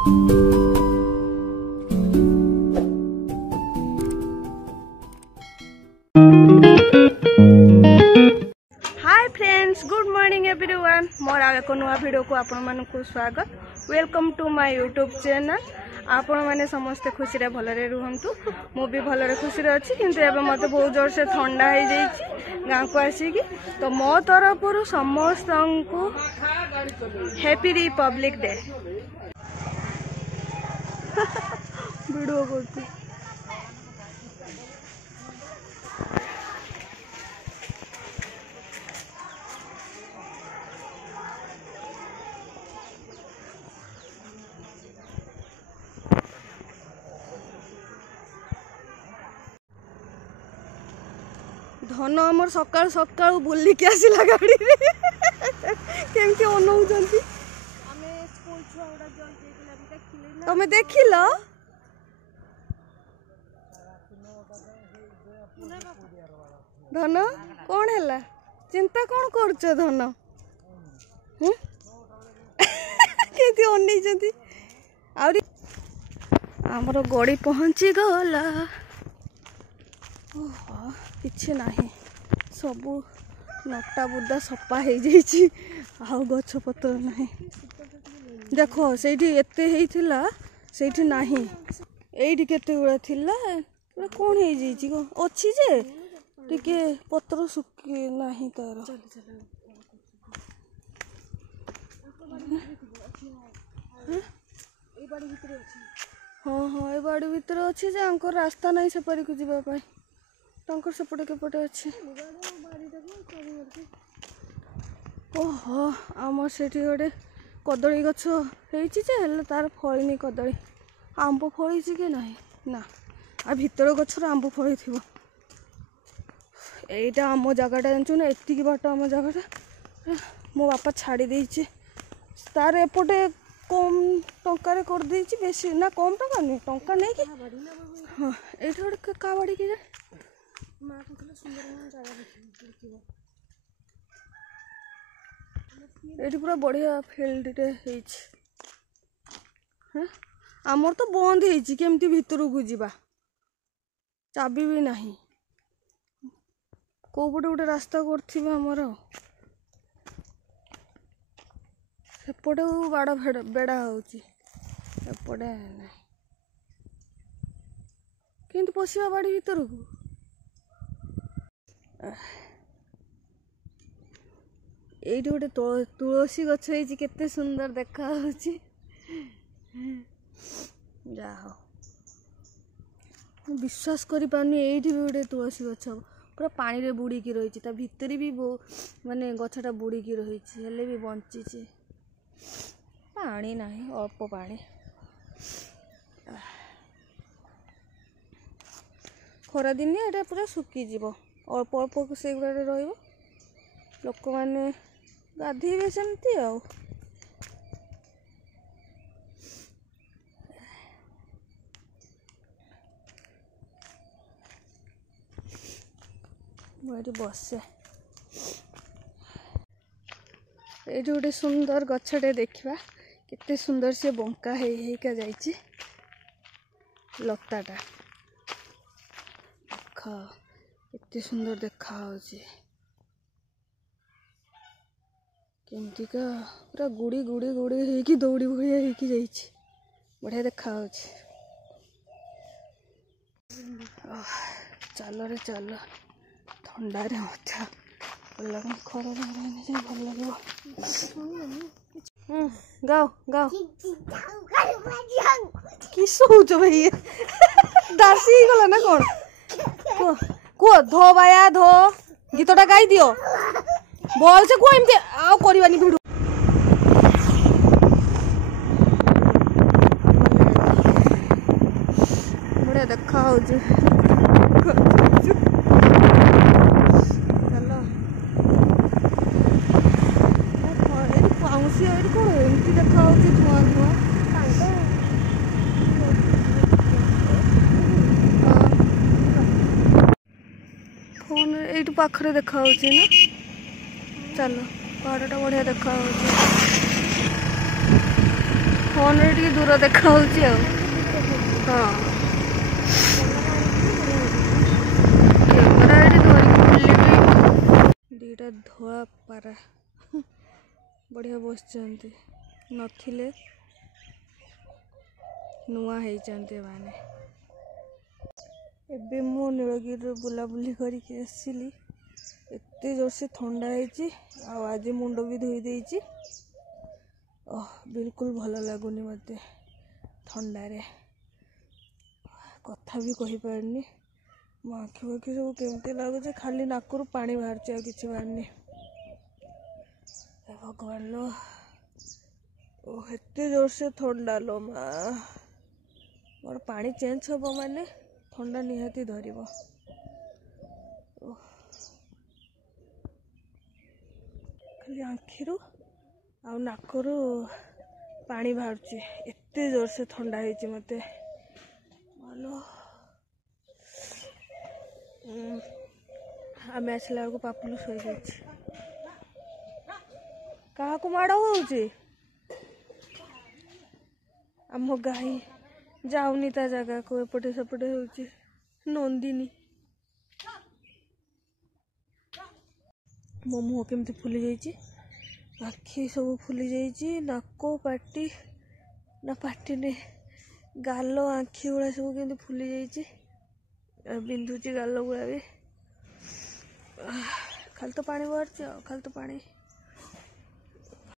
हाय friends, good morning everyone. मोर आगे को नुआ वीडियो को आपण मानकु स्वागत। Welcome to my YouTube channel. आपण माने समस्ते खुशी रे भलरे रुहंतु। मु भी भलरे खुशी रे अछि, किंतु एबे मते बहुत जोर से ठंडा हो जाइछि गां को आसीकी। तो मो तरफरु समस्तंकु हैप्पी रिपब्लिक डे वीडियो करती। धन आमर सकाल सकाल बुलिकी आसला गाड़ी केमती अनौचंती। तमे देखिल धन कौन है चिंता कौन करछ धन केमती अनैचंती। आउरी आमर गड़ी पहुंची गला। ओहो किछि नाही, सबू नटा बुदा सफा हो जाइछि। आउ गछ पत्र नाही। देखो सेठी एते हेइथिला, सेठी नाही, एइठी केते गुड़ा थिला। पूरा कोन हो जाइछि गो अछि जे टिके पत्र सुकी नाही तार। हाँ हाँ ए बाड़ी भीतर अच्छी जे हमको रास्ता नहीं से पारी को जीवा पाई। टंकर सेपटे केपटे अच्छी। ओहो आम सेठी गोटे कदली गछ होइछि जे हेले तार फळिनी कदली। आंब फळिछि कि नाही ना, आ भीतर गछर आंब फळि थिबो। एइटा आम जगाटा जानछु ना, एतिकी बाट आम जगाटा मो बापा छाड़ी देइछि। तार एपटे कम टंकार कर देइछि, बेसी ना कम टंका नहीं टंका नहीं कि। हाँ एइठा गोटे का बाड़ी कि माँ को सुंदर जगह देखिबो। एठी पूरा बढ़िया फील्ड टे हेइछि। हैं हमर तो बंद हेइछि, केमती भीतर को जीवा चाबी भी नहीं। को पटे गोटे रास्ता करथिबे हमर। सेपटे बाड़ बेड़ा होउछि, एपटे नहीं। केमती पसिबा बाड़ी भीतर को। एइठी गोटे तुलसी गछ होइछि, केते सुंदर देखा होछि। जा हो विश्वास करि पानी, एइठी भी गोटे तुलसी गछ पूरा पानी रे बुड़ी की रहिछि। ता भीतरी भी माने गछटा बुड़ी की रहिछि, हेले भी बंचिछि। पानी नाही, अल्प पानी। खरा दिन एटा पूरा सुकी जीवो, अल्प अल्प से गुड़ा रहिबो। लोक माने गाधीबे सेमती आउ। मुझे बसे ये गोटे सुंदर गछटे देखा, केते सुंदर से बंका हेका जाइछि लताटा। केते सुंदर देखा होछि, केमतीका पूरा गुड़ी गुड़ी गुड़ी हेकी दौड़ी भलिया हेकी जाइछि। बढ़िया देखा होछि। चलो रे चलो, ठंडा रे मत भल खरा भल लगे। गाओ गाओ कि सोच भाई दासी गला ना कौन को धो बाया धो गीतटा गाई दियो बोल से को एमती आ करबानी भिडो। बड़े देखा हो जे चलो ए पाउसी ए को एमती देखा हो जे धुआं धुआं फोन एइट पाखरे देखा हो ना। चलो पहाड़टा बढ़िया देखा फोन रे दूर देखा हाँ कैमेरा दीटा धुआ पारा बढ़िया बस नथिले नुआ होती माने एबे मु नीलगिरी बुलाबुली करके आसिली एते जोर से ठंडा है आज मुंड भी धोई देइछि बिल्कुल भल लगुनि मते ठंडारे कथा भी कहि पारनी मो आखि पाखि सब केमती लगुचे खाली नाकरू पानी बाहर किसी बाहरनी भगवान लो एते जोर से ठंडा लो माँ मोर पानी चेंज हम माने ठंडा निहाती धरिब खाली आखिरू आ नाकरू पानी बाहर एते जोर से ठंडा है मते भलो आम आसला बेलू पापुलू शोई क्या माड़ हो आम गाई जाऊनी ता जगह को एपटे सेपटे हो नंदिनी मो मुह केमती फुली जाइए आखि सब फुली जाइए नाक पाटी ना पाटी ने गाल आखि गुड़ा सब केमती फुली जाइए बिंधुची गाल गुड़ा भी खाली तो पानी बाहर खाली तो पानी